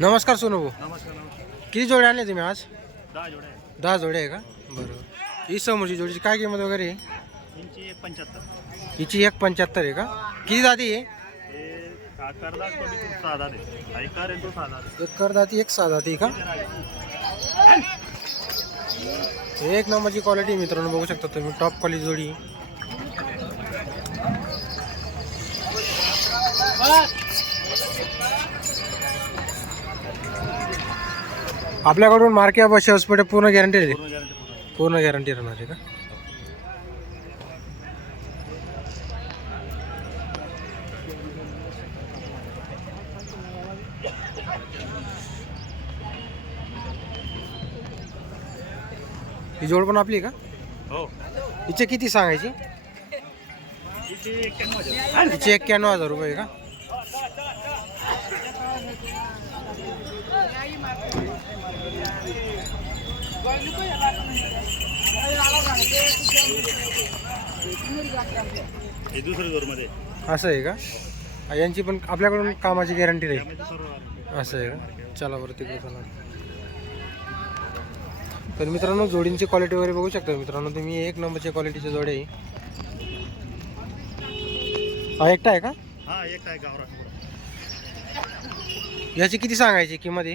नमस्कार सोनू भाऊ. नमस्कार नमस्कार. किती जोडे आणले तुम्ही आज? दहा जोड्या आहे दहा जोडे आहे का? बरोबर ही समोरची जोडीची काय किंमत वगैरे आहे? एक पंच्याहत्तर. हिची एक पंच्याहत्तर आहे का? किती जाती आहे? हे कोणी तो एक करदाती एक सहा जाती का? एक नंबरची क्वालिटी मित्रांनो बघू शकता तुम्ही. टॉप क्वालिटी जोडी. आपल्याकडून मार्के बस हॉस्पिटल पूर्ण गॅरंटी आहे पूर्ण गॅरंटी पूर्ण पूर्ण गॅरंटी राहणार आहे का? ही जोड पण आपली आहे का? हो. हिचे किती सांगायची? हिची एक्क्याण्णव हजार. हिचे एक्क्याण्णव हजार रुपये आहे का? हे जोरमध्ये. असं आहे का? यांची पण आपल्याकडून कामाची गॅरंटी राहील. असं आहे का? चला बरं तिकडे चला. तर मित्रांनो जोडींची क्वालिटी वगैरे बघू शकता मित्रांनो तुम्ही एक नंबरच्या क्वालिटीचे जोडे. आहे हा एकटा आहे का? हा एक आहे गावरा याची किती सांगायची किंमत आहे?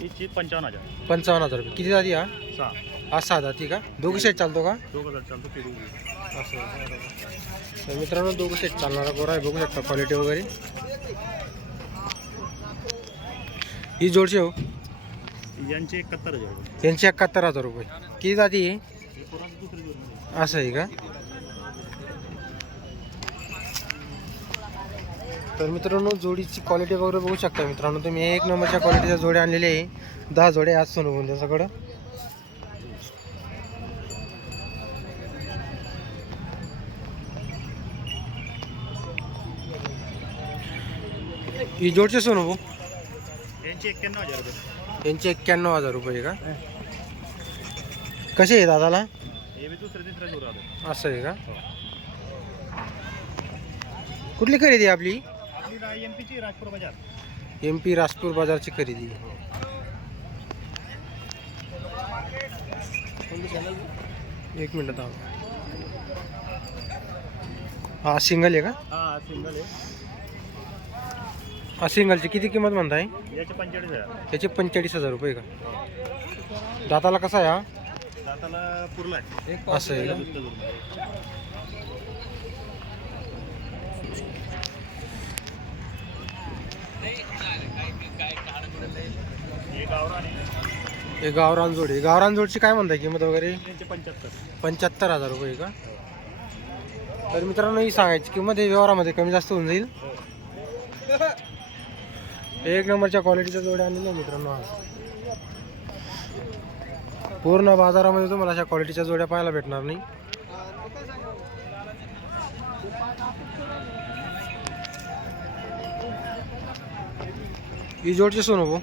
हिची पंचावन्न हजार. पंचावन्न हजार रुपये. किती जाती हा? सहा. हा सहा जाती का? दोघी सेट चालतो का? दोघ हजार चालतो असं आहे. तर मित्रांनो दोघं सेट चालणारा गोरा आहे. बघू शकता क्वालिटी वगैरे. ही जोडची हो. यांची एकाहत्तर हजार. यांची एकाहत्तर हजार रुपये. किती जाती आहे हे असं आहे का? तर मित्रांनो जोडीची क्वालिटी वगैरे बघू शकता मित्रांनो तुम्ही. एक नंबरच्या क्वालिटीच्या जोड्या आणलेल्या आहे. दहा जोड्या आज सोनू त्याच्याकडं ही जोडचे सोनू भाऊ? यांची एक्क्याण्णव हजार रुपये. यांचे एक्क्याण्णव हजार रुपये का? कसे आहे दादाला? असं आहे का? कुठली खरेदी आहे आपली? आपली एम पीची राजपूर बाजार. एम पी राजपूर बाजारची खरेदी. एक मिनिट थांब. हा सिंगल आहे का? हा सिंगल आहे. हा सिंगलची किती किंमत म्हणताय? याचे पंचेचाळीस हजार. त्याचे पंचेचाळीस हजार रुपये का? दाताला कसा आहे हा? दाताला पुरला आहे. असं आहे का दुसऱ्या जोरमध्ये हे गावरा आणि हे गावरान जोड. आहे गावरान जोडची काय म्हणताय? किंमत वगैरे? पंच्याहत्तर. हजार रुपये का? तर मित्रांनो ही सांगायची किंमत हे व्यवहारामध्ये कमी जास्त होऊन जाईल. एक नंबरच्या क्वालिटीच्या जोड्या आणलेल्या मित्रांनो आज. पूर्ण बाजारामध्ये तुम्हाला अशा क्वालिटीच्या जोड्या पाहायला भेटणार नाही. ही जोडची सोनू भाऊ.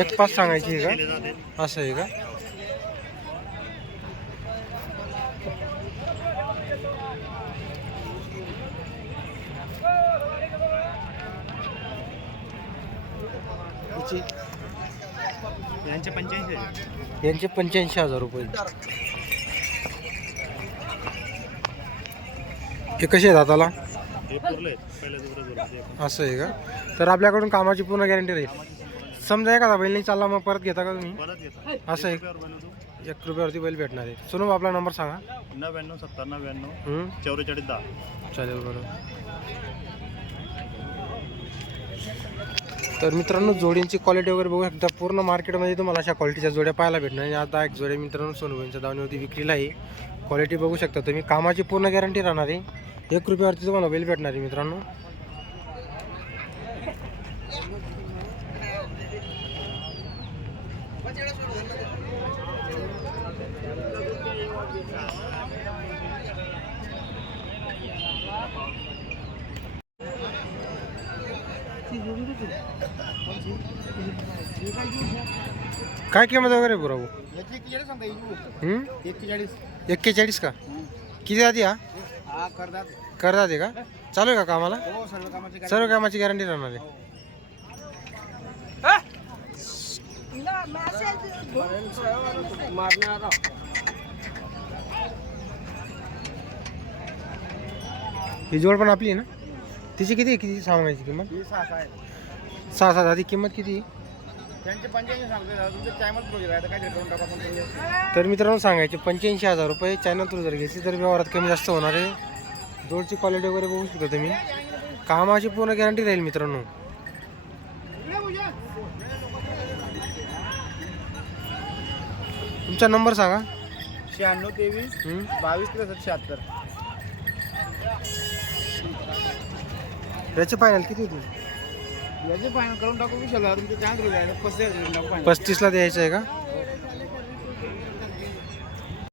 एक पाच सांगायची आहे. का? असं आहे का? यांचे पंच्याऐंशी. यांचे पंच्याऐंशी हजार रुपये. हे कसे आहेत हाताला हे असं आहे का? तर आपल्याकडून कामाची पूर्ण गॅरंटी राहील. समजा एखादा बैल नाही चालला मग परत घेता का तुम्ही? परत घेता. असं आहे. एक रुपयावरती बैल भेटणार आहे. सोनू आपला नंबर सांगा. नव्याण्णव सत्तर नव्याण्णव? चौवेचाळीस दहा. चालेल बरं तर मित्रांनो जोडींची क्वालिटी वगैरे बघू शकता पूर्ण मार्केटमध्ये तुम्हाला अशा क्वालिटीच्या जोड्या पाहायला भेटणार आणि आता एक जोड्या मित्रांनो सोनूबाईंच्या दावणीवरती विक्रीला आहे. क्वालिटी बघू शकता तुम्ही. कामाची पूर्ण गॅरंटी राहणार आहे. एक रुपयावरती तुम्हाला बिल भेटणार आहे मित्रांनो. काय किंमत वगैरे बुरा भाऊ हं? एक्केचाळीस का? किती हा हा? करतात. आहे का? चालू आहे का कामाला? हो सर्व कामाची सर्व कामाची गॅरंटी राहणार आहे. ही? जोड पण आपली आहे ना? तिची किती आहे? किती सांगायची किंमत? सहा सात आधी किंमत किती आहे? तर मित्रांनो सांगायचे पंच्याऐंशी हजार रुपये चॅनल थ्रू जर घेतली तर व्यवहारात कमी जास्त होणार आहे. जोडची क्वालिटी वगैरे बघू शकता तुम्ही. कामाची पूर्ण गॅरंटी राहील मित्रांनो. तुमचा नंबर सांगा. शहाण्णव तेवीस? बावीस त्रेसष्ट शहात्तर. याचे फायनल किती होतील? याचे फायनल करून टाकू विशाल तुमचे चांगले. पस्तीसला द्यायचं आहे का?